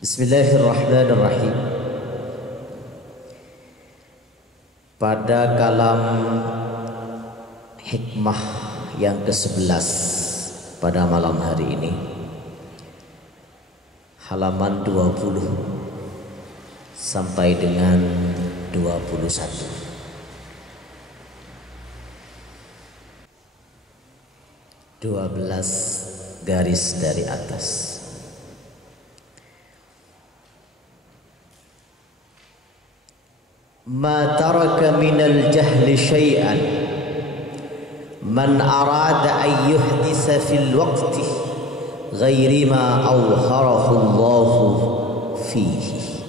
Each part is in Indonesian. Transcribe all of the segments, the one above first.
Bismillahirrahmanirrahim. Pada kalam hikmah yang ke-11 pada malam hari ini, halaman 20 sampai dengan 21. 12 garis dari atas. Ma taraka minal jahli syai'an man arada an yuhdisa fil waqti ghairi ma awharahu Allahu fihi.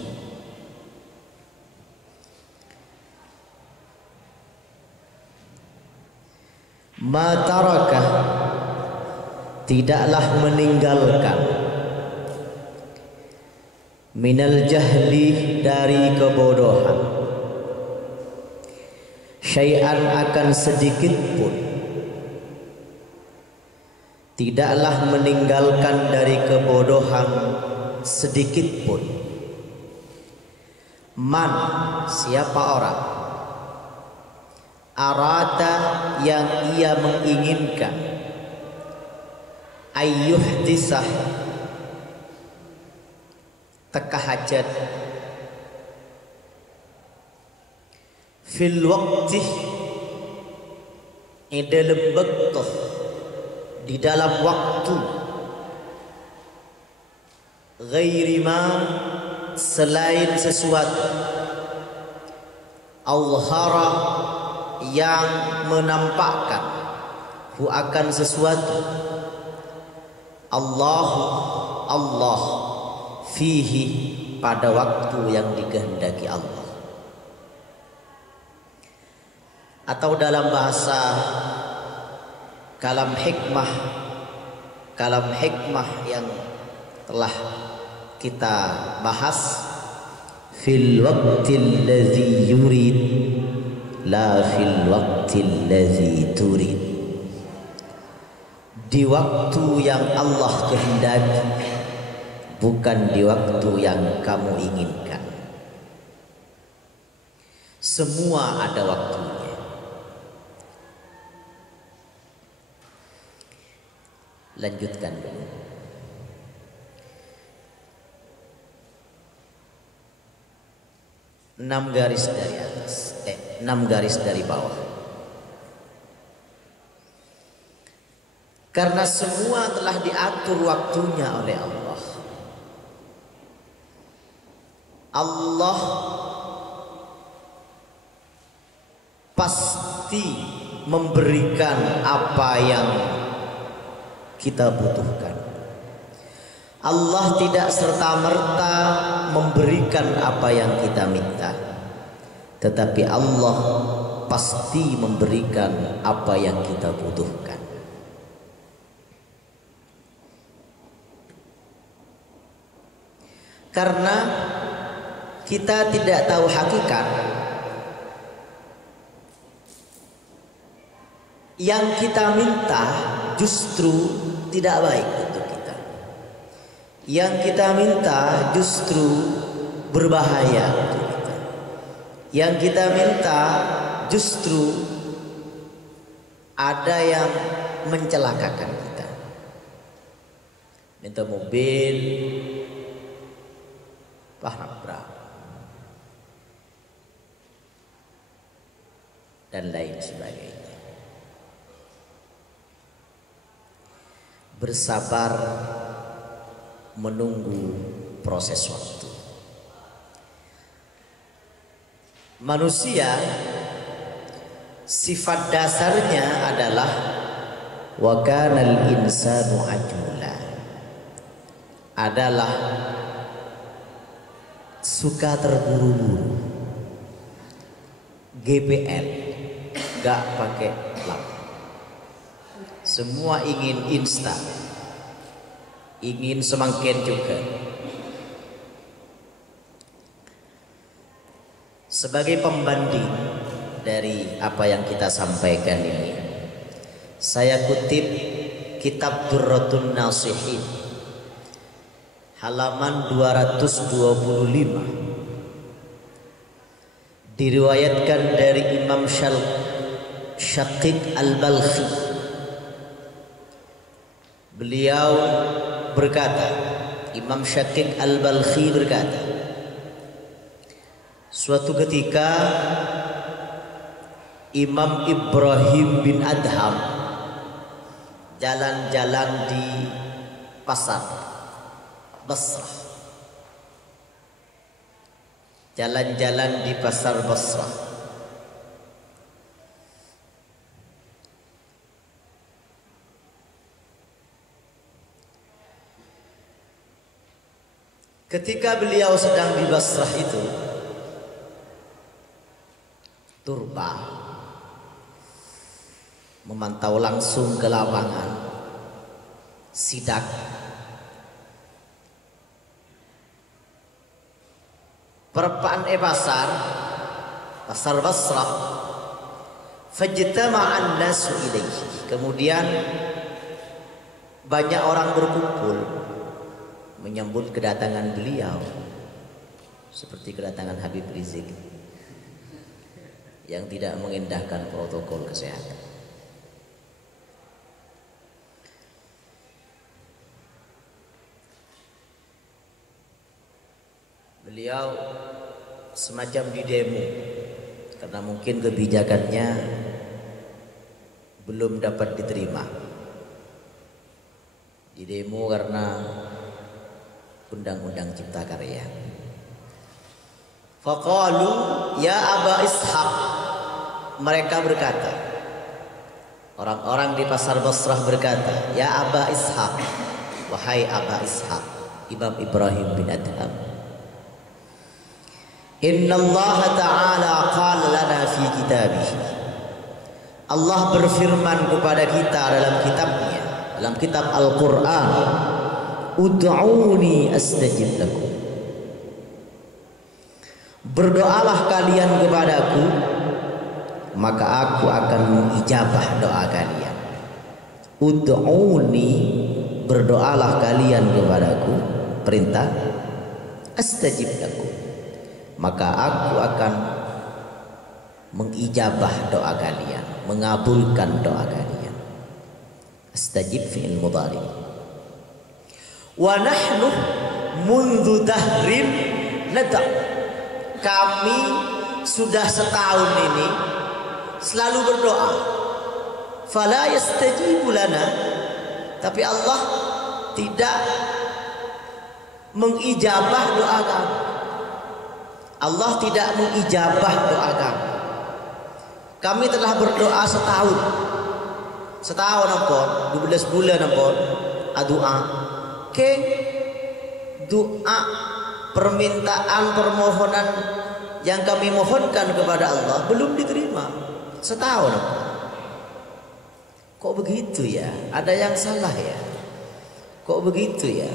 Ma taraka, tidaklah meninggalkan, minal jahli, dari kebodohan, syai'an, akan sedikit pun, tidaklah meninggalkan dari kebodohan sedikit pun, man, siapa orang, arada, yang ia menginginkan, ayyuhdisah, teka hajat, fil waqti, dalam waktu, di dalam waktu, ghairi ma, selain sesuatu, awhara, yang menampakkan, hu, akan sesuatu, Allah fihi, pada waktu yang dikehendaki Allah. Atau dalam bahasa kalam hikmah yang telah kita bahas, fil waqtil ladzi yurid la fil waqtil ladzi turid, di waktu yang Allah kehendaki, bukan di waktu yang kamu inginkan. Semua ada waktunya. Lanjutkan dulu. Enam garis dari atas, 6 garis dari bawah. Karena semua telah diatur waktunya oleh Allah. Allah pasti memberikan apa yang kita butuhkan. Allah tidak serta-merta memberikan apa yang kita minta, tetapi Allah pasti memberikan apa yang kita butuhkan. Karena kita tidak tahu hakikat, yang kita minta justru tidak baik untuk kita. Yang kita minta justru berbahaya untuk kita. Yang kita minta justru ada yang mencelakakan kita. Minta mobil, nabrak, dan lain sebagainya. Bersabar menunggu proses waktu. Manusia sifat dasarnya adalah wa kanal insanu ajula, adalah suka terburu-buru, GPL, gak pakai lampu. Semua ingin instan, ingin semakin juga. Sebagai pembanding dari apa yang kita sampaikan ini, saya kutip kitab Durratun Nasihin halaman 225. Diriwayatkan dari Imam Syaqiq Al-Balkhi. Beliau berkata, Imam Syaqiq Al-Balkhi berkata, suatu ketika Imam Ibrahim bin Adham jalan-jalan di pasar Basrah. Jalan-jalan di pasar Basrah. Ketika beliau sedang di Basrah itu, Turba memantau langsung ke lapangan sidak perempatan pasar Basrah. Fajtama'an nasu ilaihi. Kemudian banyak orang berkumpul menyambut kedatangan beliau, seperti kedatangan Habib Rizik yang tidak mengindahkan protokol kesehatan. Beliau semacam di demo karena mungkin kebijakannya belum dapat diterima. Di demo karena Undang-Undang Cipta Karya. Faqalu ya Aba Ishaq. Mereka berkata, orang-orang di pasar Basrah berkata, ya Aba Ishaq, wahai Aba Ishaq, Imam Ibrahim bin Adham, Inna Allah Ta'ala qala lana fi kitabih. Allah berfirman kepada kita dalam kitabnya, dalam kitab Al-Quran, Ud'uni astajib lakum. Berdoalah kalian kepadaku, maka aku akan mengijabah doa kalian. Ud'uni, berdoalah kalian kepadaku, perintah, astajib lakum, maka aku akan mengijabah doa kalian, mengabulkan doa kalian. Astajib fi'il mudhari. Wa nahnu mundhu dahrin nada'. Kami sudah setahun ini selalu berdoa. Fala yastajibu lana, tapi Allah tidak mengijabah doa kami. Allah tidak mengijabah doa kami. Kami telah berdoa setahun ampun, 12 bulan ampun, doa. Oke, doa, permintaan, permohonan yang kami mohonkan kepada Allah belum diterima setahun. Kok begitu ya? Ada yang salah ya? Kok begitu ya?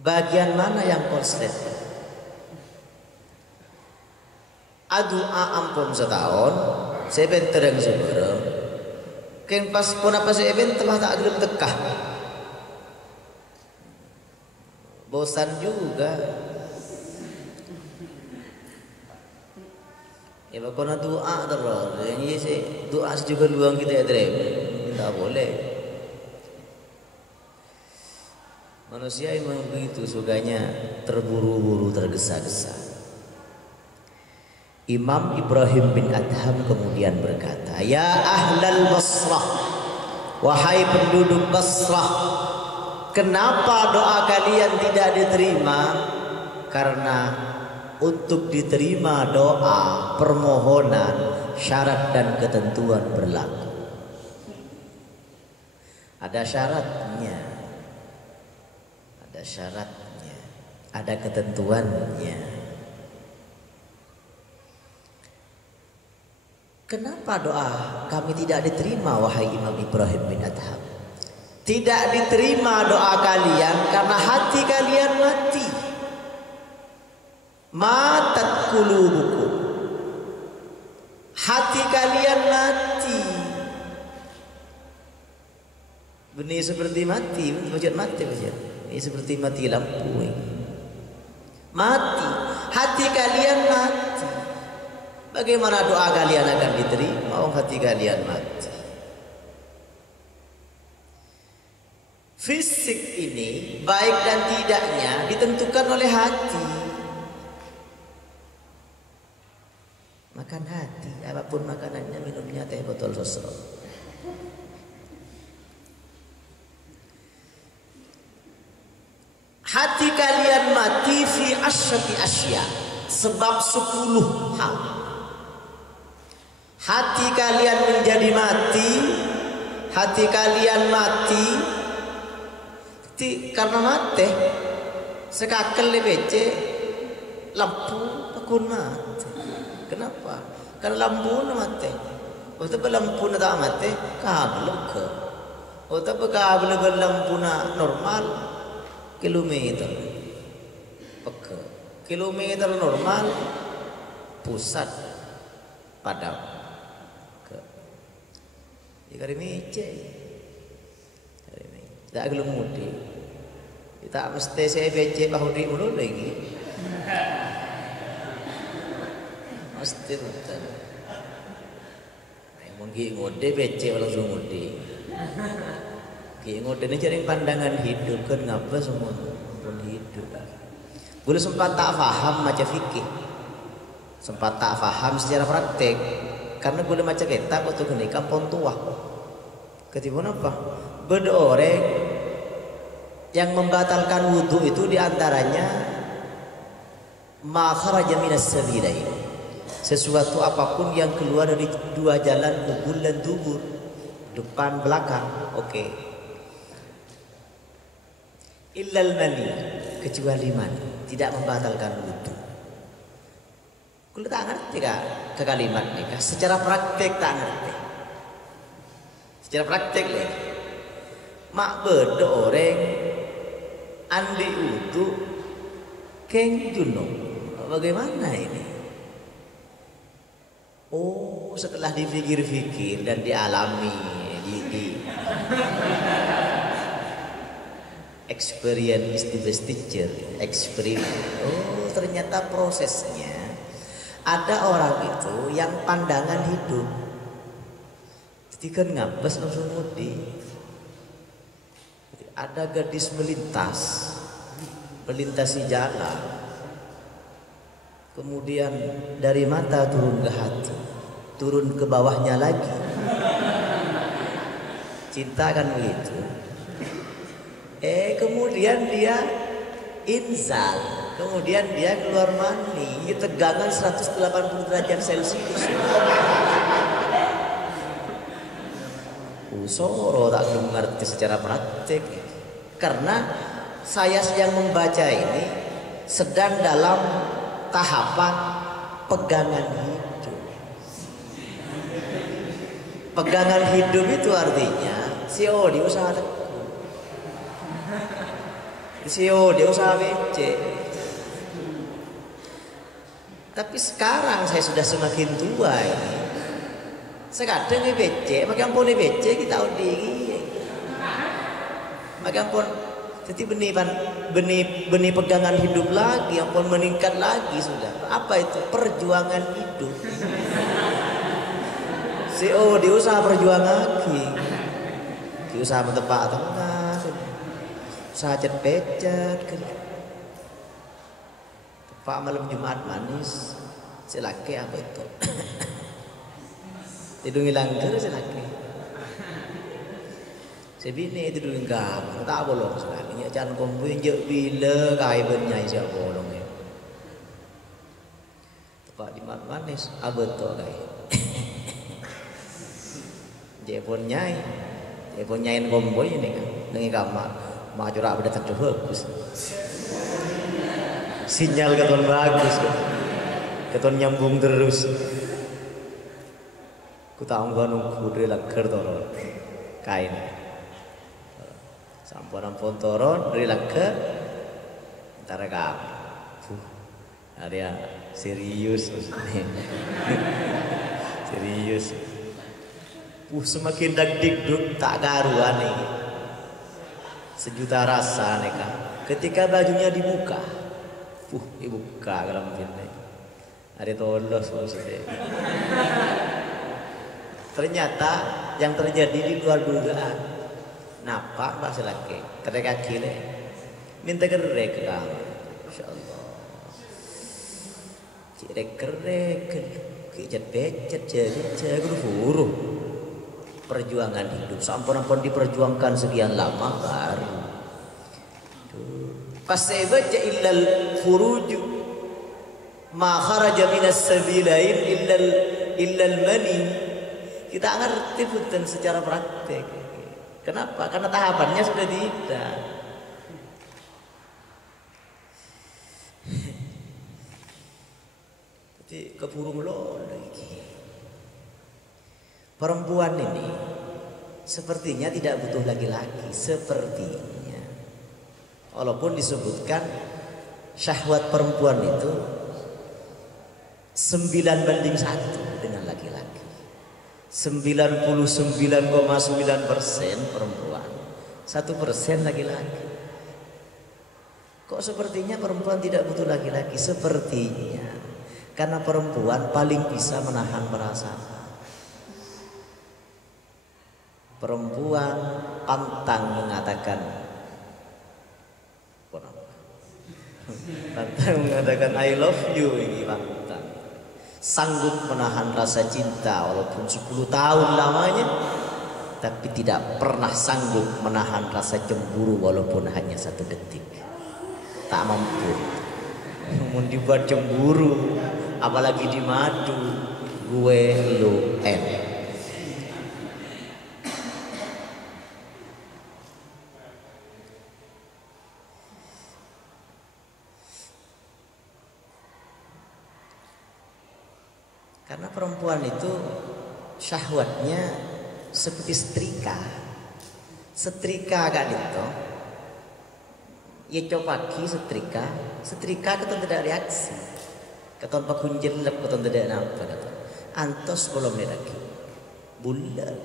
Bagian mana yang konslet? Doa ampun setahun, saya bentereng sebarang. Keng pas pun apa saya telah tak gelap tekah. Bosan juga. Ya bakona doa terus. Ini sih doa juga luang kita ya tidak boleh. Manusia memang begitu, sukanya terburu-buru, tergesa-gesa. Imam Ibrahim bin Adham kemudian berkata, ya ahlal Basrah, wahai penduduk Basrah, kenapa doa kalian tidak diterima? Karena untuk diterima doa, permohonan, syarat dan ketentuan berlaku. Ada syaratnya, ada syaratnya, ada ketentuannya. Kenapa doa kami tidak diterima, wahai Imam Ibrahim bin Adham? Tidak diterima doa kalian karena hati kalian mati. Matat qulubukum. Hati kalian mati. Benih seperti mati, macam mati macam. Ini seperti mati lampu ini. Mati, hati kalian mati. Bagaimana doa kalian akan diterima? Oh, hati kalian mati. Fisik ini baik dan tidaknya ditentukan oleh hati. Makan hati, apapun makanannya, minumnya teh botol sosro. Hati kalian mati fi asyati asya, sebab 10 hal. Hati kalian menjadi mati, hati kalian mati karena mati. Sekakel lebece lampu pakun mati. Kenapa? Karena lampu mati. Waktu lampu tak mati, kabel ke. Waktu kabel lampu normal kilometer. Peke. Kilometer normal pusat padam. Jika remece, tak gelem mudi, tak mesti saya becek bahu di mulut lagi, mesti betul. Mungkin ngode becek langsung mudi, ki ngode ni cari pandangan hidup kan ngapa semua pun hidup. Boleh sempat tak faham macam fikih, sempat tak faham secara praktek. Karena gue macam kita waktu kena kampung tua. Ketimbun apa? Beroreng yang membatalkan wudhu itu diantaranya ma kharaja minas sabilain. Sesuatu apapun yang keluar dari dua jalan kubul dan dubur, depan belakang. Oke. Illal mani, kecuali mani, tidak membatalkan wudhu. Kulo tak ngerti ke kalimat ni, secara praktek tak ngerti. Secara praktek ni, mak berdoreng andi utu keng junong. Bagaimana ini? Oh, setelah dipikir-pikir dan dialami, di experience is the best teacher. Experience. Oh, ternyata prosesnya. Ada orang itu yang pandangan hidup ketika ngapes langsung mudi. Ada gadis melintasi jalan, kemudian dari mata turun ke hati, turun ke bawahnya lagi. Cinta kan begitu. Kemudian dia inzal. Kemudian dia keluar mani, tegangan 180 derajat Celcius. Soro tak mengerti secara praktik. Karena saya yang membaca ini sedang dalam tahapan pegangan hidup. Pegangan hidup itu artinya dia usaha tekun. Dia usaha becek. Tapi sekarang saya sudah semakin tua ini. Sekadang ini becek, makin pun ini becek kita diri. Makin pun, jadi benih pegangan hidup lagi, yang pun meningkat lagi sudah. Apa itu? Perjuangan hidup. Dia usaha perjuangan lagi. Dia usaha mentepak tengah, usaha cet-pecet. Pak malam Jumat manis, selaki apa itu? Tidung hilang terus selaki. Sebini tidur enggak, tak bolong sekali. Nyak can kompuin je bila kai benyai siapa bolong ya. Pak di manis, apa tu kai? Jepun nyain kompuin ini kan, dengan kamar, mak curah berdatang coba bagus. Sinyal keton bagus, keton nyambung terus. Ku tahu gak nunggu dari langker toron kain. Sampun toron dari langker, antara kamu. Ada serius, serius. Semakin dagdikduk tak karuan nih. sejuta rasa nih kan. Ketika bajunya dibuka, dibuka kalau mungkin ada tolos maksudnya. Ternyata yang terjadi di luar dugaan. Napa Pak selaki ketika kile minta gerek ke kamar. Insyaallah. Cire gerek kejet becet jadi huru. Perjuangan hidup sampun-ampun diperjuangkan sekian lama baru. Fasaybaja illal khuruj ma kharaja minas sabilain illal mani. Kita ngerti punten secara praktek. Kenapa? Karena tahapannya sudah tidak. Jadi keburu lo lagi. Perempuan ini sepertinya tidak butuh laki-laki, sepertinya. Walaupun disebutkan syahwat perempuan itu 9:1 dengan laki-laki. 99,9% perempuan, 1% laki-laki. Kok sepertinya perempuan tidak butuh laki-laki? Sepertinya karena perempuan paling bisa menahan perasaan. Perempuan pantang mengatakan I love you, ini pantang. Sanggup menahan rasa cinta walaupun 10 tahun lamanya, tapi tidak pernah sanggup menahan rasa cemburu walaupun hanya 1 detik. Tak mampu. Namun dibuat cemburu, apalagi di madu, gue lu en. Karena perempuan itu syahwatnya seperti setrika kan itu. Ya coba pagi setrika keton tidak reaksi. Keton pakun jelek keton tidak nampak keton. Antos belum lagi. Bulat.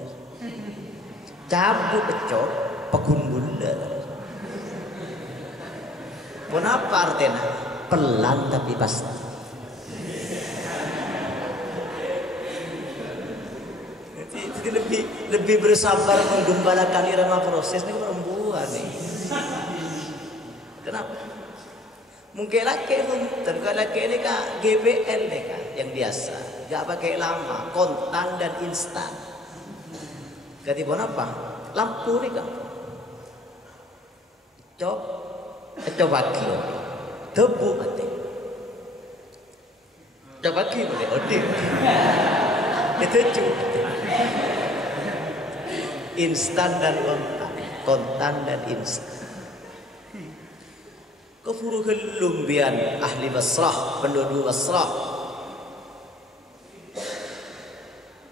Cabut cok pakun bulat. Kenapa artinya? Pelan tapi pasti. Lebih bersabar menggembalakan irama proses ini perempuan nih. Kenapa? Mungkin laki ini kan GBL nih kan yang biasa, gak pakai lama, kontan dan instan. Ketipun apa? Lampu nih kan. Coba kilo, tebu mati. Coba kilo boleh odin. Itu cukup. Instan dan kontan dan instan. Kefuru kelumbian ahli Basrah, penduduk Basrah.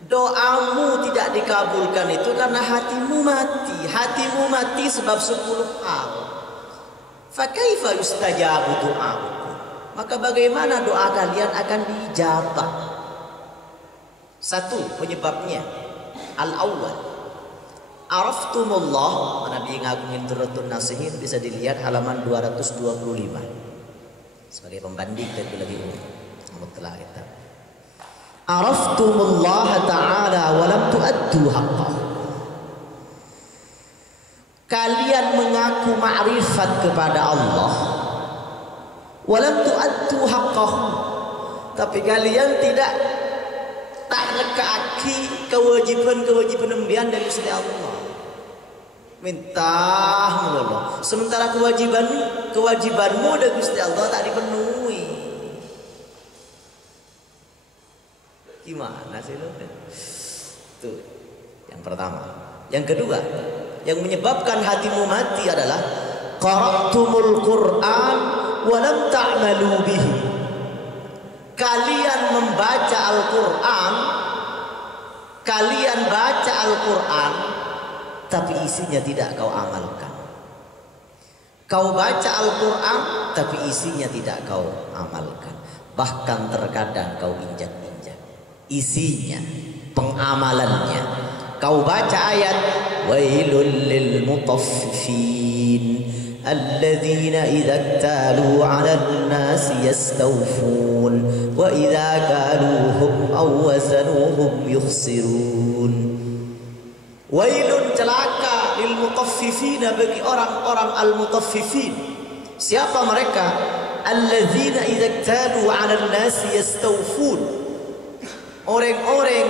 Doamu tidak dikabulkan itu karena hatimu mati. Hatimu mati sebab 10 hal. Fakaifa yustajabu du'a'ukum? Maka bagaimana doa kalian akan diijabah? 1 penyebabnya al-awwal araftumullah. Nabi ngagungin Durratun Nasihin bisa dilihat halaman 225 sebagai pembanding dari lagi mutlak kita. Araftumullah ta'ala wa lam tu'addu haqqah. Kalian mengaku ma'rifat kepada Allah wa lam tu'addu haqqah, tapi kalian tidak tak nekaki kewajiban nembian dari Gusti Allah. Minta melulu. Sementara kewajibanmu dari Gusti Allah tak dipenuhi. Gimana sih lo? Tuh, yang pertama. Yang kedua, yang menyebabkan hatimu mati adalah qara'tumul Qur'an wa lam ta'malu bihi. Kalian membaca Al-Quran, kalian baca Al-Quran, tapi isinya tidak kau amalkan. Kau baca Al-Quran, tapi isinya tidak kau amalkan. Bahkan terkadang kau injak-injak isinya, pengamalannya. Kau baca ayat, wailul lil mutaffifin alladzina idza talu 'alan nasi yastawfun wa idza kaluhum aw wazanuhum yukhsirun. Wailun, celaka, lil mutaffifina, bagi orang-orang al-mutaffifin. Siapa mereka? Alladzina idza talu 'alan nasi yastawfun. Orang-orang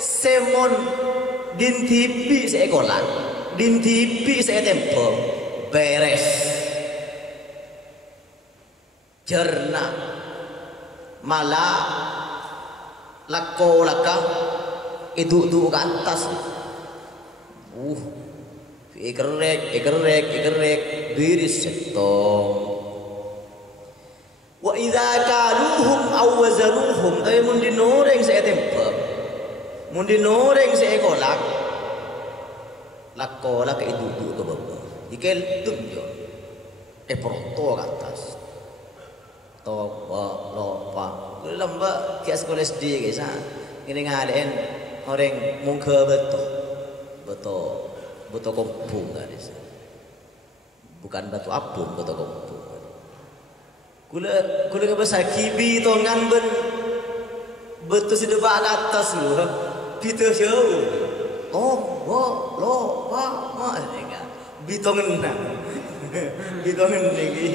semon din tipi seekolan, din tipi setempo beres jerna malah lako laka itu ke atas ikerek biris setong. Wa idza kaluhum aw wazanuhum, tapi mun dinoreng setempo, mun dinoreng seekolak lako laka itu ke bawah ikel tunjo pronto ke atas toba lopa lamba kias sekolah SD guys. Ini ngadain orang mungke betul kompung guys, bukan batu apung, betul kompung. Kula ngebesar kibi tongan betul si debak atas lu pita jauh lopa bitongen lagi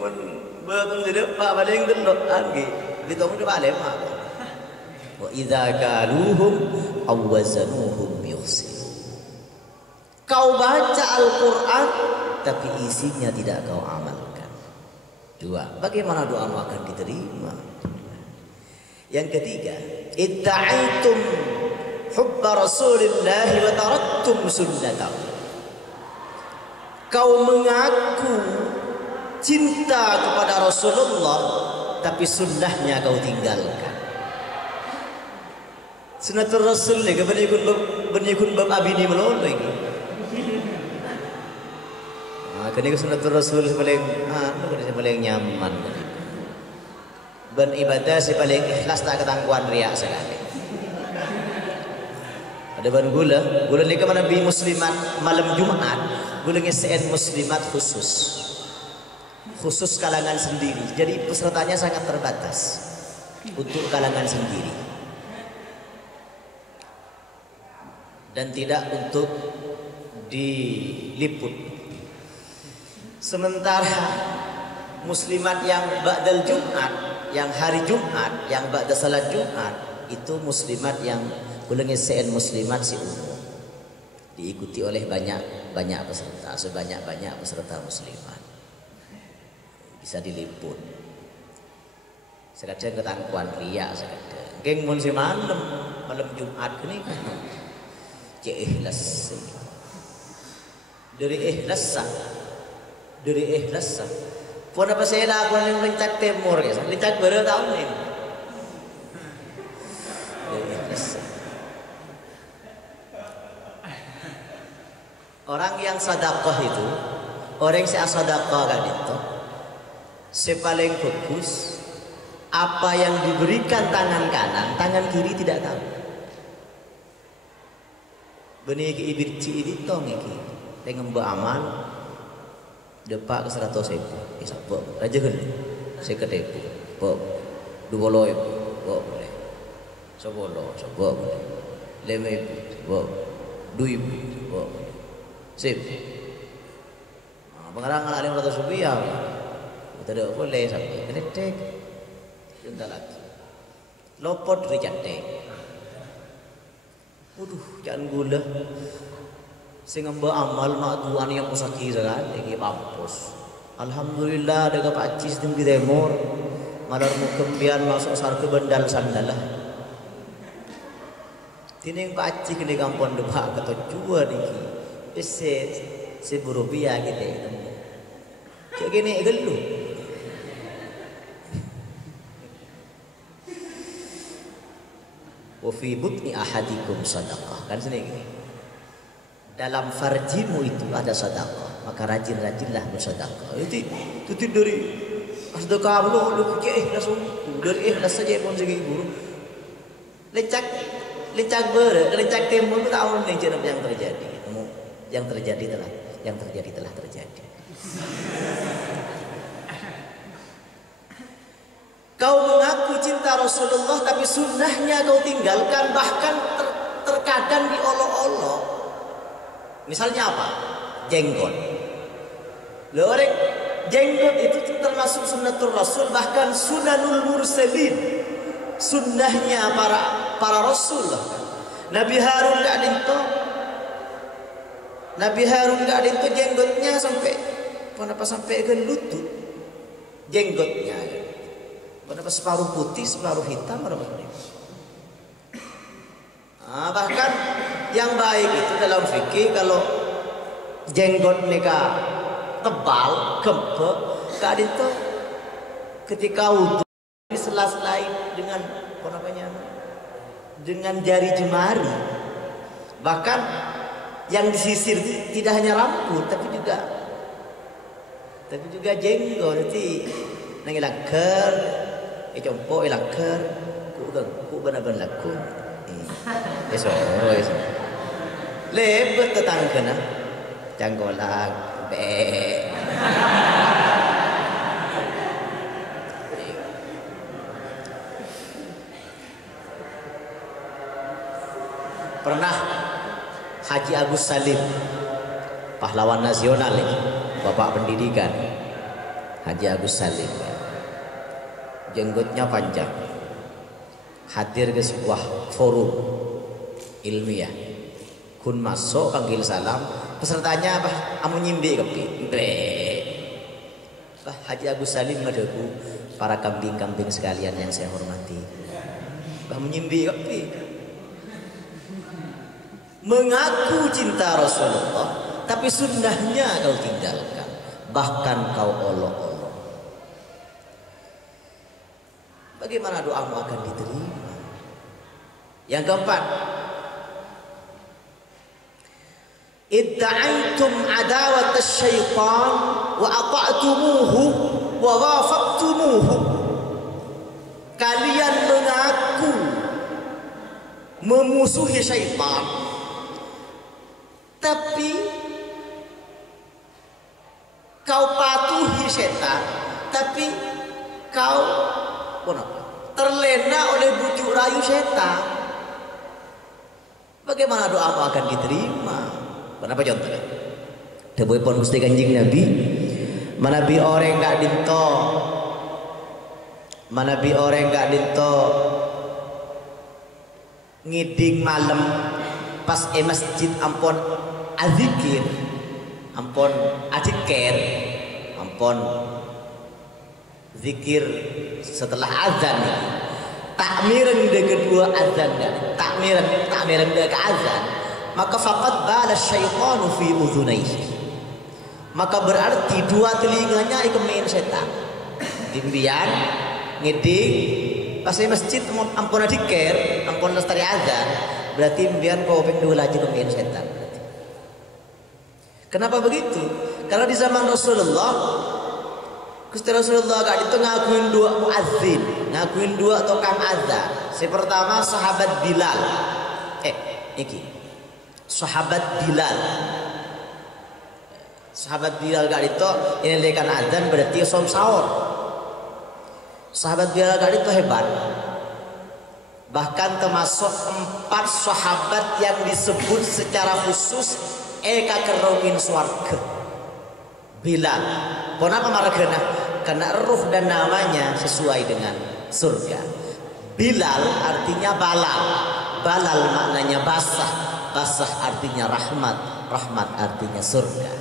mun betul si debak paling gendot lagi bitongen di balik mah. Wa idza kaluhum aw wazanuhum yukhsirun. Kau baca Al-Quran tapi isinya tidak kau amalkan. Dua, bagaimana doamu akan diterima? Yang ketiga, idda'aitum hubba Rasulillah wa taraktum sunnatahu. Kau mengaku cinta kepada Rasulullah tapi sunnahnya kau tinggalkan. Sunnatul Rasul ni benikun bab abini melolo ini. Kini sunnatul Rasul paling nyaman. Beribadah si paling ikhlas tak ketangguhan riak sekali. Ada ban gula ni ke mana bi muslimat malam Jumat, gula ngesen muslimat khusus kalangan sendiri. Jadi pesertanya sangat terbatas untuk kalangan sendiri. Dan tidak untuk diliput. Sementara muslimat yang ba'dal Jumat, yang hari Jumat, yang ba'da salat Jumat, itu muslimat yang kulengesen muslimat si umum, diikuti oleh banyak peserta, sebanyak-banyak peserta muslimat, bisa diliput. Sekadang ketangkuan riak sekadang. Geng mun si malam Jumat ini kan ikhlas dari ikhlas pun apa saya nak pun lincak timur ya lincak baru tahun ini dari ikhlas. Orang yang sedekah itu, orang yang sedekah kan itu sepaling bagus apa yang diberikan tangan kanan, tangan kiri tidak tahu. Benih ke ibirci ini tong iki, dengan beramal, depak ke 100.000, siapa? Raja kan? Saya ketepu, pop, 20.000, pop boleh, 10, boleh, 5.000, pop, 2.000, pop, 10. Pengarang ada 500 rupiah, kita tidak boleh sampai kenetek, junta lagi, lopot ricatek. Waduh, jangan gula. Sehingga amal mak tuan yang usaki sekali, lagi mampus. Alhamdulillah, ada Pak Cis di Timur, malar mukembian masuk sarke bendal sandalah. Tining Pak Cis di kampung depak kata jua niki, se berupiah kita. Cak gini gelu. Wa fi butni ahadikum sadaqah, kan sini gini. Dalam farjimu itu ada sedekah, maka rajin-rajinlah bersedekah. Itu dari sedekah lu ikhlas, dari ikhlas saja pun segi guru. Lecak timur tahu nih yang terjadi. jenggotmu, yang terjadi telah terjadi. Kau mengaku cinta Rasulullah tapi sunnahnya kau tinggalkan, bahkan terkadang diolok-olok. Misalnya apa? Jenggot. Loh, orang jenggot itu termasuk sunnatul Rasul, bahkan sunanul mursalin, sunnahnya para Rasul. Nabi Harun gak dinto jenggotnya sampai ke lutut, jenggotnya. Kenapa separuh putih, separuh hitam, bahkan yang baik itu dalam fikih kalau jenggot nikah tebal, gempek, kadang itu ketika wudhu disela-selai dengan jari jemari. Bahkan yang disisir tidak hanya rambut tapi juga jenggot. Jadi nangilang ker, compo ilang ker, ku benar-benar laku. Eso. Lebet tetangga canggolang be. Pernah Haji Agus Salim, pahlawan nasional ini, bapak pendidikan, Haji Agus Salim, jenggotnya panjang, hadir ke sebuah forum ilmiah, kun masuk panggil salam, pesertanya apa? Amu nyimbi kepi, Haji Agus Salim ngadeku, para kambing-kambing sekalian yang saya hormati, kamu nyimbi kepi. Mengaku cinta Rasulullah tapi sunnahnya kau tinggalkan, bahkan kau olok-olok. Bagaimana doamu akan diterima? Yang keempat, idda'aitum adawat syaitan wa ata'tumuhu wa wafaqtumuhu. Kalian mengaku memusuhi syaitan, tapi kau patuhi setan, tapi kau terlena oleh bujuk rayu setan. Bagaimana doamu akan diterima? Kenapa contohnya? Dewe pun Gusti Kanjeng Nabi, manabi orang gak dinto ngiding malam pas masjid ampun azikir, ampun adzikir, ampun zikir setelah azan ini. Takmiran de kedua azan dan takmiran de ke azan, maka faqad bala syaitanu fi udhunaihi, maka berarti dua telinganya ikemin setan. Dimbian ngiding pas masjid ampun adzikir, ampun lestari azan, berarti mbian kau dua lagi ikemin setan. Kenapa begitu? Karena di zaman Rasulullah, Gusti Rasulullah gak itu ngakuin dua muazzin, ngakuin dua tukang azan. Si pertama sahabat Bilal. Sahabat Bilal. Sahabat Bilal gak itu ini lekan azan berarti som sahur. Sahabat Bilal gak itu hebat. Bahkan termasuk 4 sahabat yang disebut secara khusus kerongin swarga. Bilal. Kenapa margana? Karena ruh dan namanya sesuai dengan surga. Bilal artinya balal. Balal maknanya basah. Basah artinya rahmat. Rahmat artinya surga.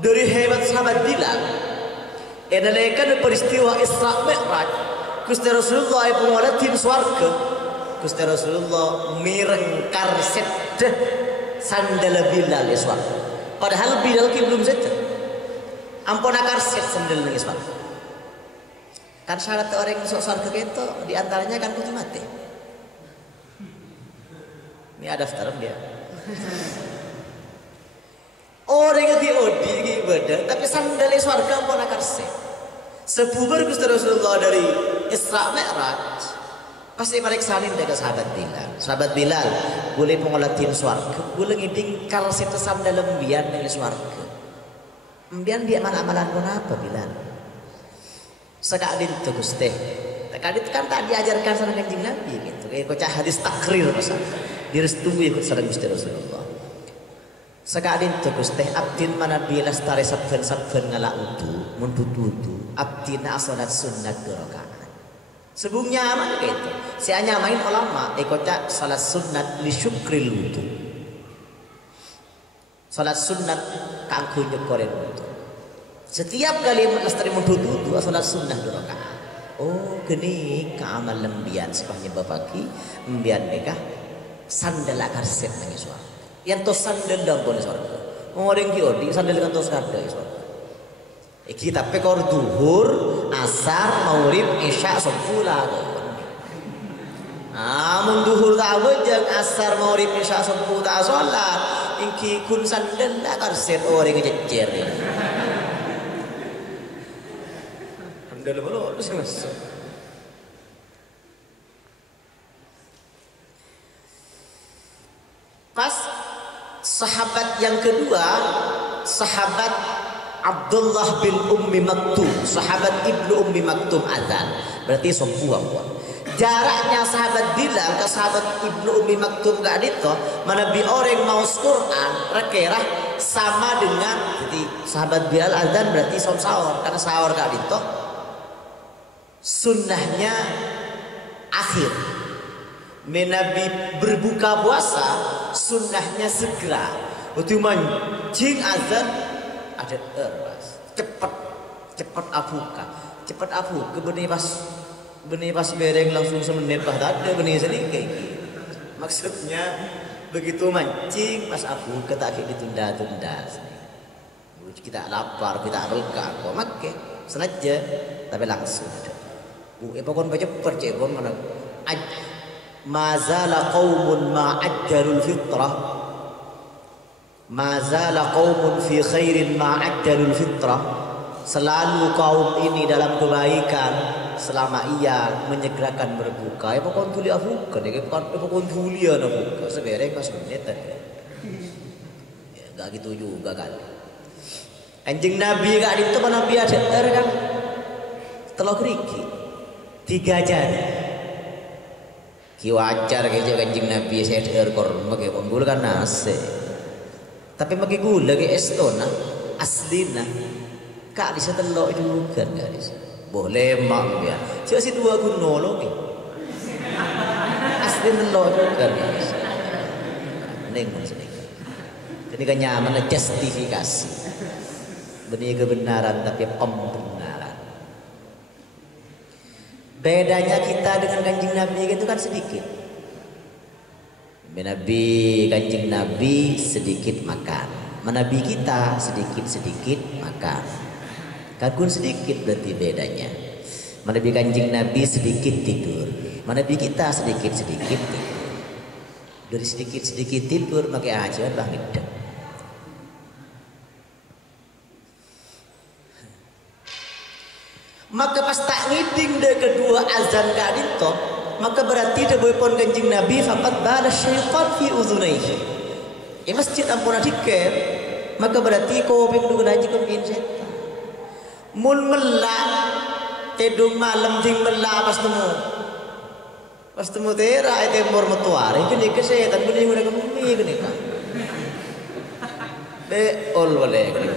Dari hebat sahabat Bilal, edalekan peristiwa Isra Mi'raj, Gusti Rasulullah pengolatin swarga. Gusti Rasulullah mirengkar sedeh sandal Bilal iswar. Padahal Bilal ki belum sedeh. Ampun akar set sandal nang iswar. Kan syarat orang masuk surga itu diantaranya kan kudu mati. Ini ada daftar dia. Orang yang diodi ibadah tapi sandal surga ampun akar set. Sebubar Gusti Rasulullah dari Isra Mi'raj, pasti mereka salin dengan sahabat Bilal. Sahabat Bilal, boleh pengolatin swarga, boleh ngidingkal setesam dalam bian dari swarga. Bian dia amalan pun apa Bilal? Sekadin tuh Gusti. Sekadin kan tak diajarkan sama Kanjeng Nabi gitu. Kayak kocak hadis takrir masa. Direstui ikut sareng Gusti Rasulullah. Sekadin tuh Gusti abdin manabi lastari sabben ngalak udu, mun dudu abdina salat sunnat 2 rakaat. Sebelumnya aman gitu. Si hanya main ulama kocak salat sunnat li syukril wudu. Salat sunnat kanggo nyekoren wudu. Setiap kali lestari mendudu salat sunnah 2 rakaat. Oh geni keamal lembian sepahnya bapaki mbian mereka sandal akar set nang suara. Yang to sandal dang boleh suara. Orang kiodi sandal kan to sakda suara. Kita pekor duhur, asar, maghrib, isya sepula. Mun duhur tak wajang asar, maghrib, isya sepula tak sholat. Ingki kun sandal akar set orang ngejejer. Sandal belum masuk. Pas sahabat yang kedua, sahabat Abdullah bin Ummi Maktum, sahabat Ibnu Ummi Maktum azan. Berarti sompuang puan. Jaraknya sahabat Bilal ke sahabat Ibnu Ummi Maktum gak adito, mana bi orang mau Quran rekerah sama dengan jadi sahabat Bilal azan berarti som sahur karena sahur gak adito. Sunnahnya akhir. Menabi berbuka puasa sunnahnya segera. Waktu mancing azan ada cepat abuka benih pas bereng langsung semenit bah tak ada benih sedikit kayak gitu. Maksudnya begitu mancing pas abuka tak ditunda-tunda. Kita lapar kita reka kok make sengaja tapi langsung ada. Pokoknya baca percebon mana mazala qaumun ma'ajjalul fitrah mazala qaumun fi khairin ma'ajjalul fitrah. Selalu kaum ini dalam kebaikan selama ia menyegerakan berbuka. Pokoknya tuli abuka ya pokoknya tuli abuka sebereng pas menit ya gak gitu juga kan. Anjing Nabi gak itu kan Nabi ada kan telok riki 3 jari ki wajar kayak kanjeng Nabi saya ada korma kayak penggul kan nasi tapi pakai gula kayak estona aslina kak bisa telok juga nggak bisa boleh mak ya siapa sih 2 gunolo nih asli telok juga nggak bisa nengok sedikit jadi kan nyaman justifikasi benih kebenaran tapi pembenaran. Bedanya kita dengan kanjeng Nabi itu kan sedikit. Nabi kanjeng Nabi sedikit makan, Nabi kita sedikit makan. Kakun sedikit berarti bedanya. Nabi kanjeng Nabi sedikit tidur, Nabi kita sedikit tidur. Dari sedikit tidur pakai aja bangkit. Maka pas tak ngiding deh kedua azan kadito, maka berarti dia boleh pon kanjeng Nabi faqad bala syaitan fi udhunaihi. Masjid ampun adikem, maka berarti kau pemdu ngaji kemin setan. Mun melak tedung malam ting melak pas temu tera itu mor metuare kene ke setan benih udah kemi kene kan. Be ol boleh kene.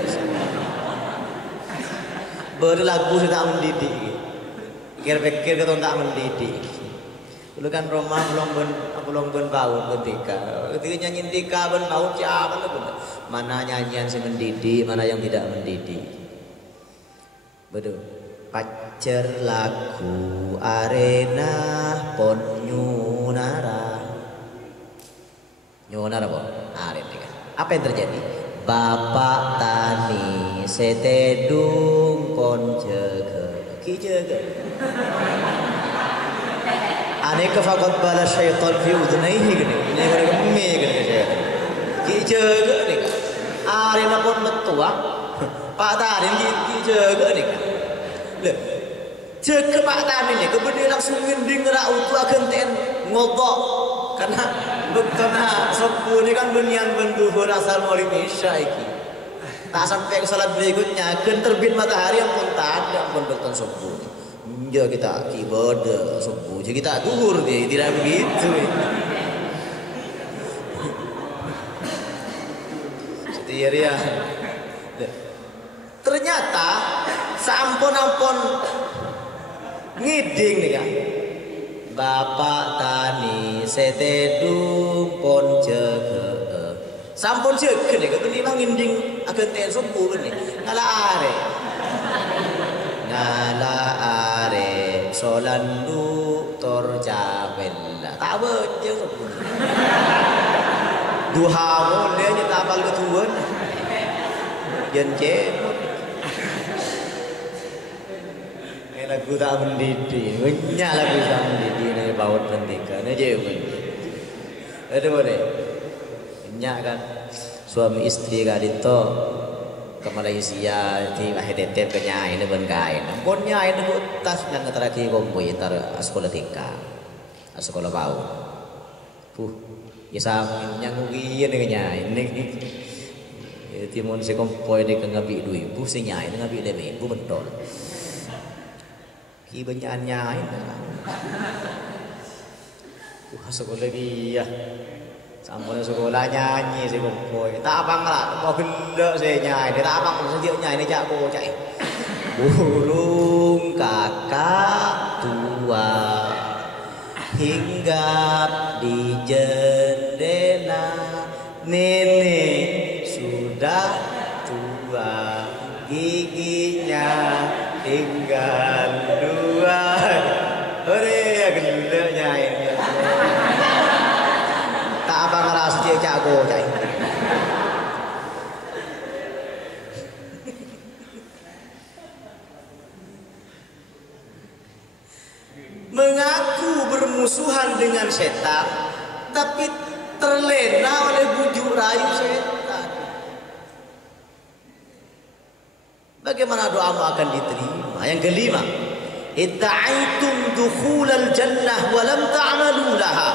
Berlagu sudah mendidik. Kira-kira kita tak mendidik. Dulu kan Roma belum bau ketika nyanyi tika ben bau siapa lagu. Mana nyanyian si mendidik, mana yang tidak mendidik. Betul. Pacer lagu arena pon nyunara. Nyunara apa? Arena. Apa yang terjadi? Bapak tani setedung pon jaga ki jaga ane ka faqad bala syaitan fi udhnaihi gini ini gini kemi gini syaitan ki jaga nih are na pon metua pak tani ki jaga nih le jaga pak tani nih kemudian langsung ngending ra utu akan ten ngodok karena Bektona subuh ini kan bunyian benduhur asal mau isya iki. Tak sampai ke salat berikutnya, kan terbit matahari yang pun tak ada pun beton subuh. Ya kita ibadah subuh, jadi kita duhur dia tidak begitu. Setir ya. Ternyata sampun-ampun ngiding nih kan. Bapak tani setedung pon jaga. Sampun jaga nih kan ini bang ngiding akan ten subuh nih. Ngala are solandu tor jabella. Tak baca subuh. Duha dia nyata apal ketuan. Jen cemut. Lagu tak mendidih, banyak lagu tak mendidih ni baut pendidikan aja pun. Ada boleh, banyak kan suami istri kan itu ke Malaysia di Mahidetep kenyai ni bengai, bonnyai ni tas dan terakhir kompoy tar sekolah tingkat, sekolah bau, isam yang ugian ni kenyai ni. Timun si kompoy ni kengabi 2,000, si nyai ni ngabi 5,000 betul. Banyak sekolah lagi ya sampai sekolah nyanyi si kompoy tak abang lah mau gelak saya nyanyi tak abang setiap nyanyi cak ko cak burung kakak tua hinggap di jendela nenek sudah tua giginya tinggal 2. Ore ya geleknya ini. Tak apa ngeras dia jago cai. Mengaku bermusuhan dengan setan, tapi terlena oleh bujuk rayu setan. Bagaimana doamu akan diterima? Yang kelima, idda'aitum dukhulal jannah wa lam ta'malu laha.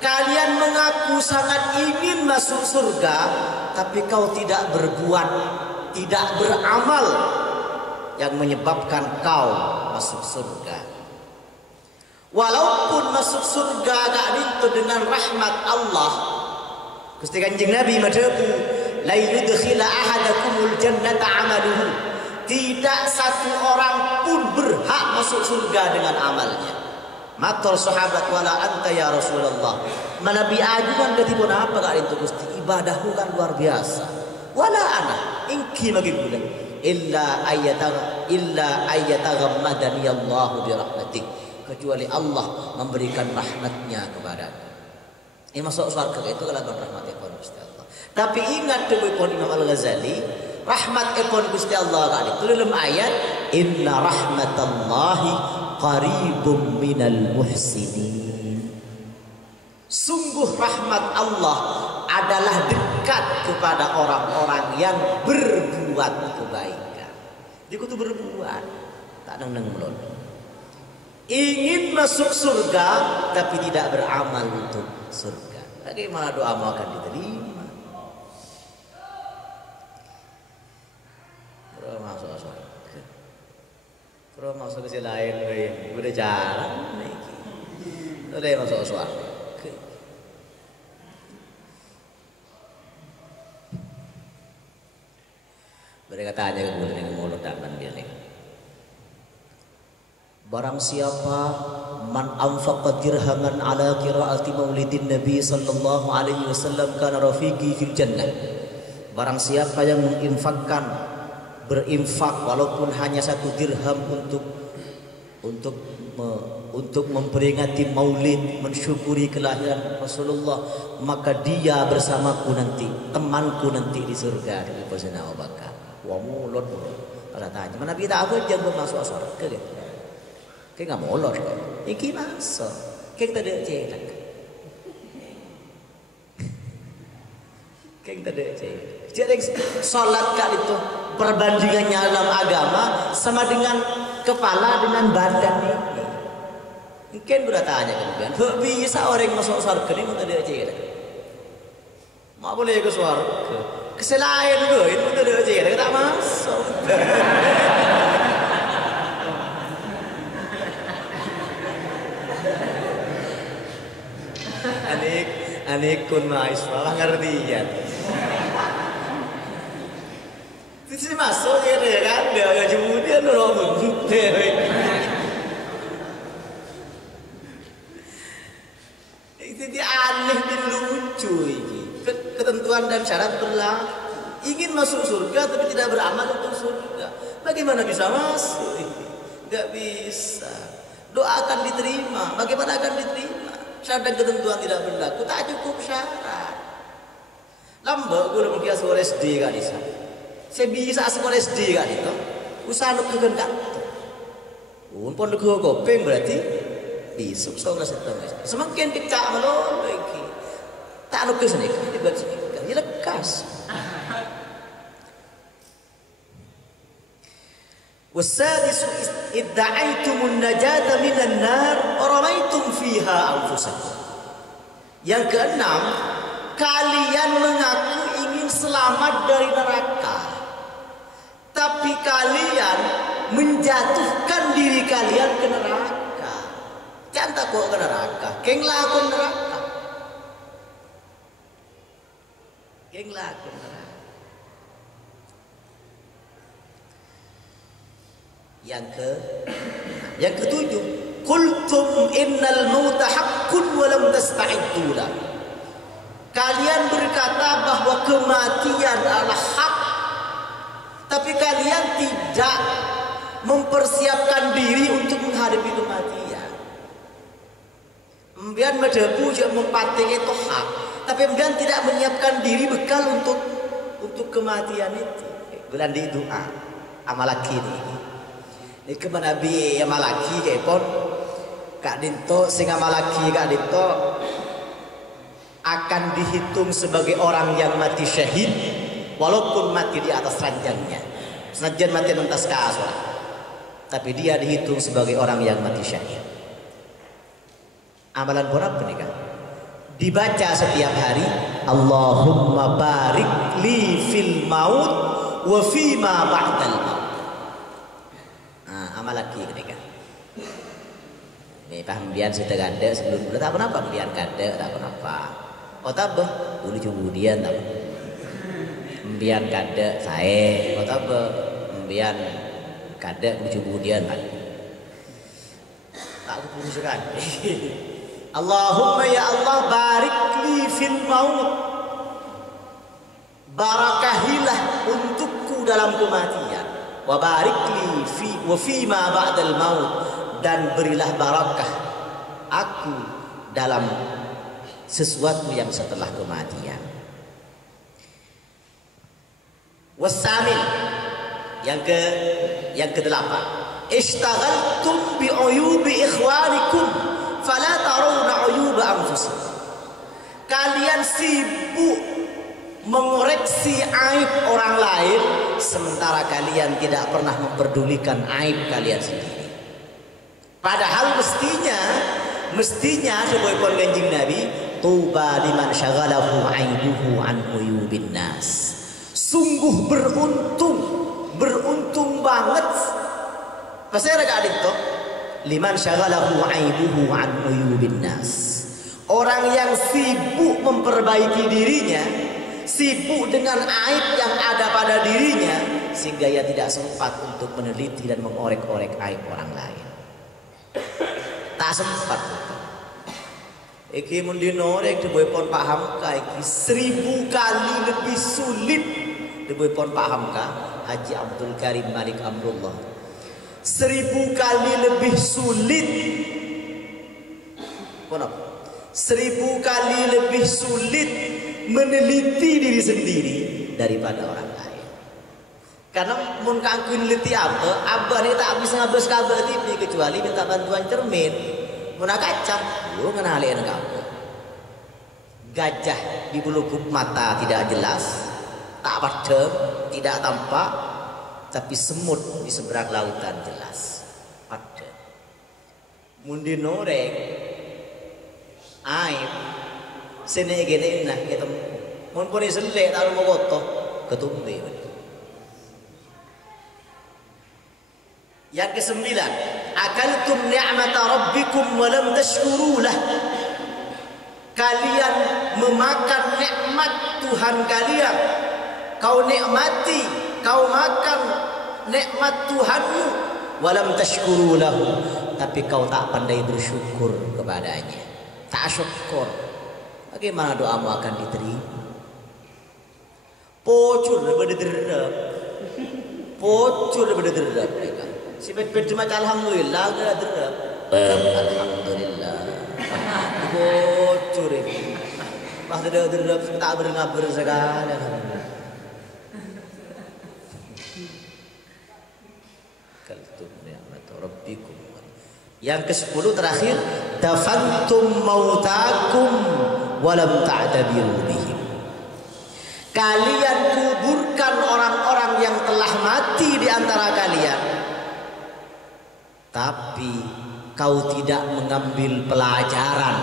Kalian mengaku sangat ingin masuk surga, tapi kau tidak berbuat, tidak beramal yang menyebabkan kau masuk surga. Walaupun masuk surga agak itu dengan rahmat Allah. Gusti Kanjeng Nabi madhabu la yudkhila ahadakumul jannata amaluhu. Tidak satu orang pun berhak masuk surga dengan amalnya. Matur sahabat wala anta ya Rasulullah. Nabi ajukan ketipun apa kak itu Gusti? Ibadahku kan luar biasa. Wala ana ingki magi bulan illa ayyataghammadani Allah bi rahmatih. Kecuali Allah memberikan rahmatnya kepadaku. Ini masuk surga itu kalau rahmatnya Gusti Allah. Tapi ingat dewipun Imam Al-Ghazali, rahmat epon Gusti Allah kali itu dalam ayat inna rahmatallahi qaribum minal muhsinin. Sungguh rahmat Allah adalah dekat kepada orang-orang yang berbuat kebaikan. Dia kudu berbuat, tak neng melon. Ingin masuk surga tapi tidak beramal untuk surga. Bagaimana doamu akan diterima? Masuk surga. Kalau masuk ke lain, udah jalan lagi. Udah masuk surga. Mereka tanya ke bulan yang mulut dan bilik. Barang siapa man anfaqa dirhaman ala qiraati maulidin Nabi sallallahu alaihi wasallam kana rafiqi fil jannah. Barang siapa yang menginfakkan berinfak walaupun hanya 1 dirham untuk memperingati maulid, mensyukuri kelahiran Rasulullah, maka dia bersamaku nanti, temanku nanti di surga di Sayyidina Abu Bakar. Wah mulut. Kalau tanya, mana Nabi tak apa jangan masuk surga gitu. Kayak nggak molor kok. Iki masuk. Kayak kita ada celak. Kayak kita ada celak. Jadi sholat kali itu perbandingannya dalam agama sama dengan kepala dengan badan ini. Mungkin bertanya kemudian, kok bisa orang masuk surga ini untuk dia cek? Mak boleh ke surga? Keselain gue, itu untuk dia cek, tak masuk. Anikun mais malah ngertian. Sisi masuk ya kan, dia kemudian orang itu dia aneh dan lucu ini. Ketentuan dan syarat berlaku. Ingin masuk surga tapi tidak beramal untuk surga. Bagaimana bisa masuk? Gak bisa. Doa akan diterima. Bagaimana akan diterima? Syarat dan ketentuan tidak berlaku. Tak cukup syarat. Lambak gue udah mungkin sekolah SD kan di sana. Saya bisa sekolah SD kan itu. Usaha nuk kegan kan. Pun nuk kopeng berarti bisa sekolah setengah. Semakin pecah malu lagi. Tak nuk kesini kan dibuat sini kan dilekas. Wasadisu idda'aytumun najata minan nar waramaitum fiha anfusakum. Yang keenam, kalian mengaku ingin selamat dari neraka, tapi kalian menjatuhkan diri kalian ke neraka. Jangan takut ke neraka, keng lakon neraka. Keng lakon neraka. Yang ketujuh, qultum innal mauta haqqun wa lam tasta'iddu la. Kalian berkata bahwa kematian adalah hak, tapi kalian tidak mempersiapkan diri untuk menghadapi kematian. Kemudian medebu juga mempating itu hak, tapi kemudian tidak menyiapkan diri bekal untuk kematian itu. Bulan di doa amalaki ini. Iki Nabi amalaki kepon Kak Dinto sing amalaki Kak Dinto akan dihitung sebagai orang yang mati syahid walaupun mati di atas ranjangnya. Senajan mati mentas kasur, tapi dia dihitung sebagai orang yang mati syahid. Amalan pun apa nih kan? Dibaca setiap hari, Allahumma barik li fil maut wa fima ba'dal maut. Amalaki ketika ini paham bian kita ganda sebelum tak kenapa bian ganda tak kenapa oh tak dulu kemudian tak bian ganda saya oh tak bian ganda kemudian kan tak aku sekali Allahumma ya Allah barik li fil maut, barakahilah untukku dalam kematian. Wa barik li fi ma ba'dal maut, dan berilah barakah aku dalam sesuatu yang setelah kematian. Wasamin, yang ke-8, ishtaghaltum bi uyubi ikhwanikum fala tarawna uyuba anfusikum. Kalian sibuk mengoreksi aib orang lain sementara kalian tidak pernah memperdulikan aib kalian sendiri. Padahal mestinya sebuah Kanjeng Nabi, tuba liman syaghalahu aibuhu an uyubin nas. Sungguh beruntung banget. Pasal agak adikto, liman syaghalahu aibuhu an uyubin nas. Orang yang sibuk memperbaiki dirinya, sibuk dengan aib yang ada pada dirinya, sehingga ia tidak sempat untuk meneliti dan mengorek-orek aib orang lain. Tak sempat. Iki mundinore dibepon paham ka iki 1000 kali lebih sulit dibepon paham ka Haji Abdul Karim Malik Amrullah. 1000 kali lebih sulit. Kenapa? 1000 kali lebih sulit meneliti diri sendiri daripada orang lain. Karena mun kangku neliti abah ni tak bisa ngabes kabar TV kecuali minta bantuan cermin. Mun kacang, lu kenali anak kamu. Gajah di belukuk mata tidak jelas, tak padam, tidak tampak, tapi semut di seberang lautan jelas. Padam. mundi norek aib sini gini nah kita mun pun selek taruh mau kotor ketumbe. Yang kesembilan, akaltum ni'mata rabbikum wa lam tashkurulah. Kalian memakan nikmat Tuhan kalian, kau nikmati, kau makan nikmat Tuhanmu, wa lam tashkurulahu, tapi kau tak pandai bersyukur kepadanya. Tak syukur, bagaimana doamu akan diterima? Pocur daripada derap, pocur daripada derap mereka. Si pet cuma alhamdulillah ada derap. Alhamdulillah. Pocur ini. Pas ada derap tak berngabar sekali. Kaltum ni'mat rabbikum. Yang ke-10 terakhir, tafantum mautakum walam ta'tabiru bihim. Kalian kuburkan orang-orang yang telah mati di antara kalian, tapi kau tidak mengambil pelajaran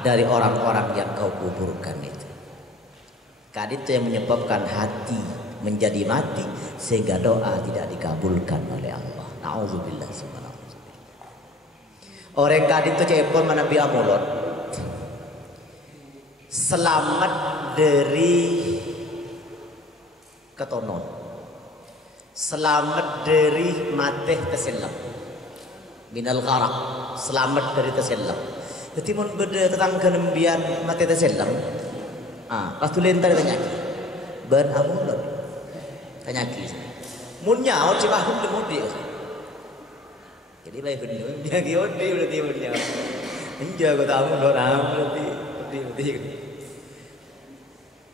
dari orang-orang yang kau kuburkan itu. Karena itu yang menyebabkan hati menjadi mati sehingga doa tidak dikabulkan oleh Allah. Nauzubillah subhanahu. Orang kadi itu cepon Nabi Amulon selamat dari ketonon, selamat dari mateh terselam, minal gharaq, selamat dari terselam. Jadi mun beda tetangga nembian mateh terselam, pas tu lentar tanya ki, ban Amulon tanya ki, mun nyaut si bahum lemudi. Jadi baik benar, dia kiodi berarti benar. Menjaga tamu orang berarti.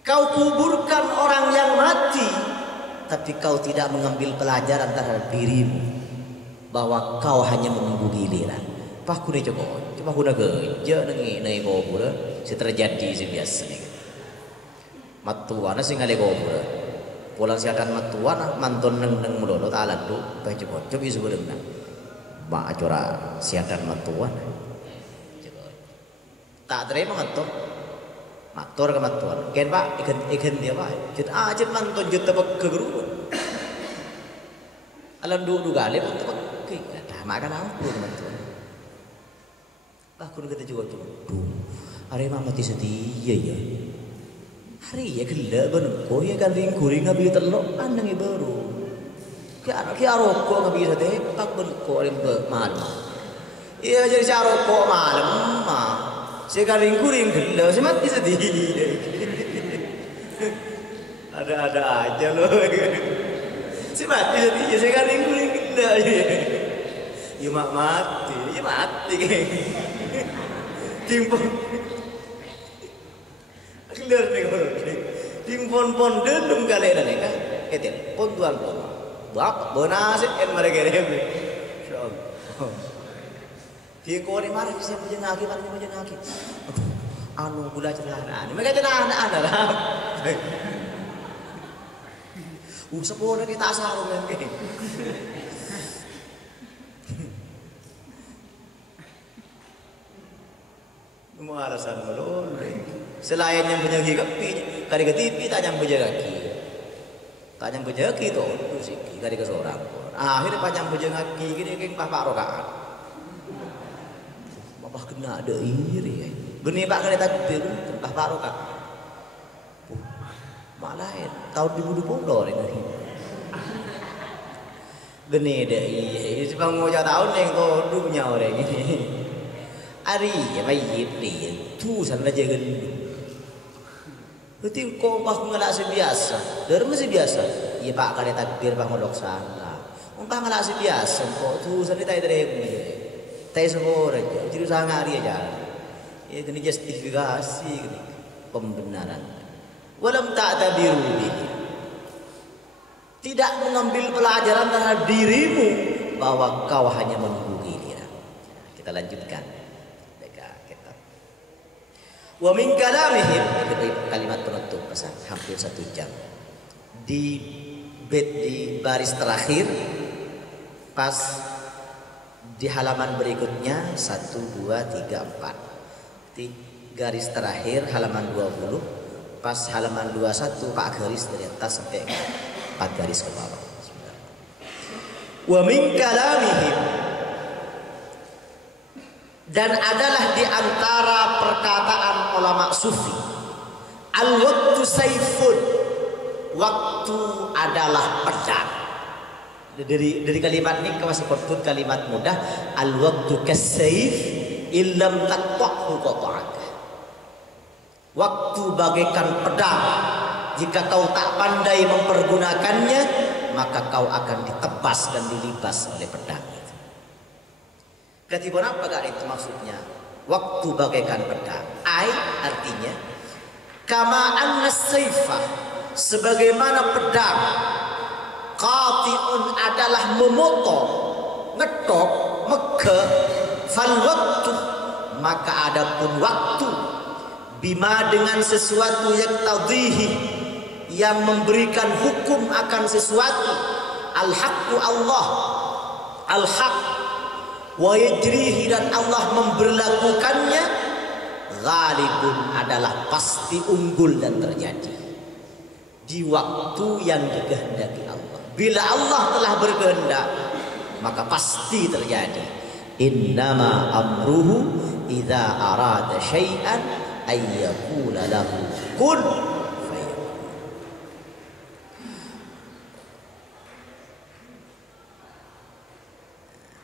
Kau kuburkan orang yang mati, tapi kau tidak mengambil pelajaran terhadap dirimu bahwa kau hanya menunggu giliran. Pak kuda coba kuda kerja nengi kubur, si terjadi si biasa nih. Matuana sih ngale kubur, pulang siakan matuana mantun neng melolo talan tu, coba isu berenang. Mak acora siakan matuan. Tak terima matu. Matur ke matuan. Ken Pak ikan dia Pak. Jet mantun jet tebak ke guru. Alam dulu kali pun tebak ke. Dah makan aku matuan. Pak kun kita juga tu. Hari mati setia ya. Hari ya gila benar. Kau ya kan ring ngabi telok anang baru. Ki aroko nga bisa teh pak benko rin malam. Iya jadi si aroko malam mah. Si karing kuring gelo si mati sedih. Ada aja loh. Si mati sedih si karing kuring gelo. Ya mati. Timpun. Keluar nih kalau timpun delum kali ada nih kan. Ketil pon tuan pon. Bapak bonasik kan mereka ini. Insyaallah. Dia kau ni marah siapa jengaki. Anu gula celana. Mereka celana ada lah. Sepuluh kita asal kan. Semua alasan melulu. Selain yang menjadi kaki, kari ketipi tak yang menjaga kaki. Panjang bejaki itu sih dari ke seorang. Akhirnya panjang bejaki gini keng bapak rokaan. Bapak kena ada iri. Gini pak kali takbir bapak rokaan. Malah tahun 2020 ini. Gini ada iri. Sebab mau tahun yang tu punya orang ini. Ari ya bayi dia tu sana jaga dulu. Berarti kau pas mengelak biasa, dari masih biasa. Iya pak kali takbir pak ngolok sana. Umpah ngelak biasa, kau tu sendiri tay terima. Tay semua aja, jadi sangat dia jalan. Ya ini justifikasi, ini pembenaran. Walam ta'tabiru bihi. Tidak mengambil pelajaran terhadap dirimu bahwa kau hanya menunggu giliran. Kita lanjutkan. Wa min kalamihim, kalimat penutup pesan hampir 1 jam. Di baris terakhir pas Di halaman berikutnya 1, 2, 3, 4. Di garis terakhir halaman 20, pas halaman 21 Pak garis dari atas sampai 4 garis ke bawah. Wa min kalamihim, dan adalah di antara perkataan ulama sufi, al-waqtu sayfun, waktu adalah pedang. Dari kalimat ini masih pun kalimat mudah, al-waqtu kas-sayf illam taqtahu qata'aka. Waktu bagaikan pedang, jika kau tak pandai mempergunakannya maka kau akan ditebas dan dilibas oleh pedang itu. Ketibun apa gak itu maksudnya? Waktu bagaikan pedang. Artinya kama anna sayfa, sebagaimana pedang, qati'un adalah memotong, ngetok, meke, fal waktu, maka adapun waktu, bima dengan sesuatu yang tadhihi, yang memberikan hukum akan sesuatu, al-haqqu Allah, al-haq, wa yajrihi, dan Allah memberlakukannya, ghalibun adalah pasti unggul dan terjadi di waktu yang dikehendaki Allah. Bila Allah telah berkehendak maka pasti terjadi. Innama amruhu idza arada syai'an ay yaqula lahu kun fayakun.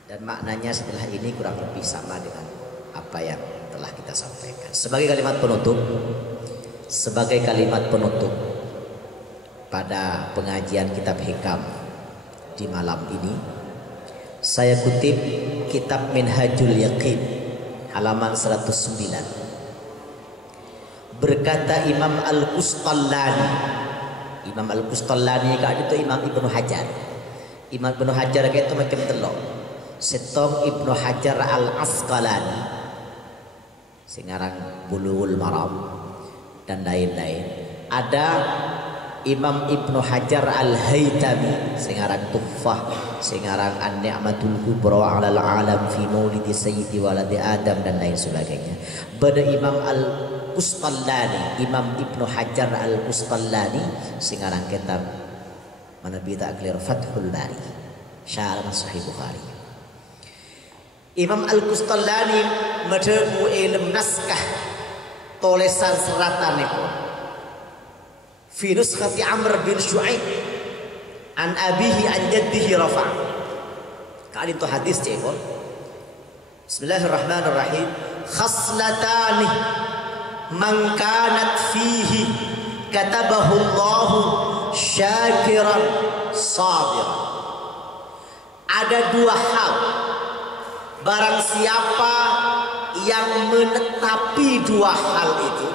Dan maknanya setelah ini kurang lebih sama dengan apa yang telah kita sampaikan. Sebagai kalimat penutup pada pengajian kitab Hikam di malam ini, saya kutip kitab Minhajul Yaqin halaman 109. Berkata Imam Al-Qustallani, Imam Al-Qustallani itu Imam Ibnu Hajar. Imam Ibnu Hajar itu macam telok. Setong Ibnu Hajar Al-Asqalani, singarang Bulughul Maram dan lain-lain. Ada Imam Ibnu Hajar Al-Haytami, singarang Tuffah, singarang An-Ni'matul Kubra 'alal 'alam fi maulidi sayyidi waladi Adam dan lain sebagainya. Pada Imam Al-Qustallani, Imam Ibnu Hajar Al-Qustallani, singarang kitab mana bita clear Fathul Bari, syarah Sahih Bukhari. Imam Al-Qustallani madhabu ilm naskah tulisan seratanipun fi nuskhati Amr bin Syu'aib an abihi an jaddihi rafa'. Kali itu hadis cekol. Bismillahirrahmanirrahim. Khaslatani man kanat fihi katabahu Allahu syakiran sabiran. Ada dua hal, barang siapa yang menetapi dua hal itu,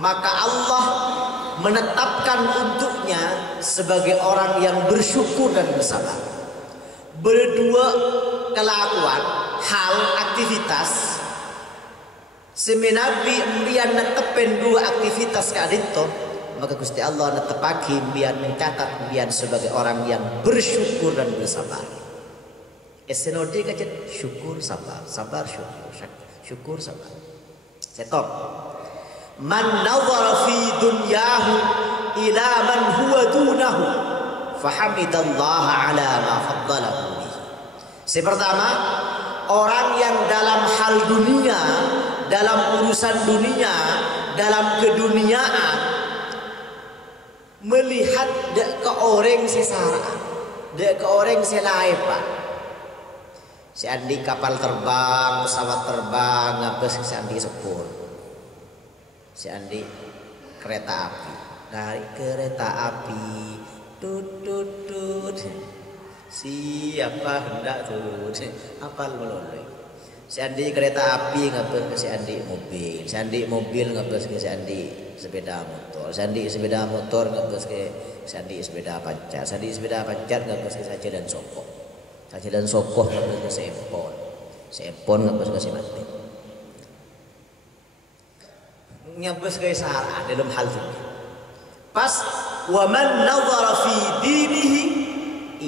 maka Allah menetapkan untuknya sebagai orang yang bersyukur dan bersabar. Berdua kelakuan, hal, aktivitas, semenabi mbian netepen dua aktivitas kadito, maka Gusti Allah netepaki mbian mencatat mbian sebagai orang yang bersyukur dan bersabar. Esenodi kajet syukur sabar, sabar syukur, syukur sabar. Setop. Man nazara fi dunyahu ila man huwa dunahu fahamidallaha ala ma faddalahu bihi. Pertama, orang yang dalam hal dunia, dalam urusan dunia, dalam keduniaan melihat dek ke orang sesara, dek ke orang selaipan. Si andi kapal terbang, pesawat terbang, ngapes si andi sepur. Si andi kereta api, naik kereta api, tut. Siapa hendak turun? Apal melolong. Si andi kereta api ngapes ke si andi mobil, si andi mobil ngapes ke si andi sepeda motor, si andi sepeda motor ngapes ke si andi sepeda pancar, si andi sepeda pancar ngapes ke saja dan sokoh, saja dan sokoh ngapes ke sempon ngapes ke si mati. Nyabes kayak sahara dalam hal itu. Pas wa man nazara fi dinihi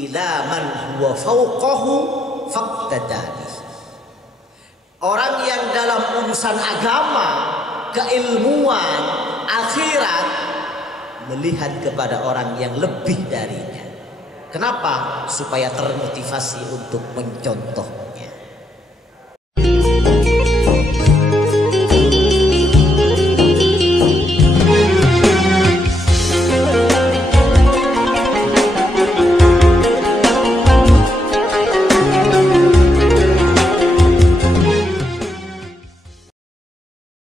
ila man huwa fawqahu faqtadani. Orang yang dalam urusan agama, keilmuan, akhirat melihat kepada orang yang lebih darinya. Kenapa? Supaya termotivasi untuk mencontoh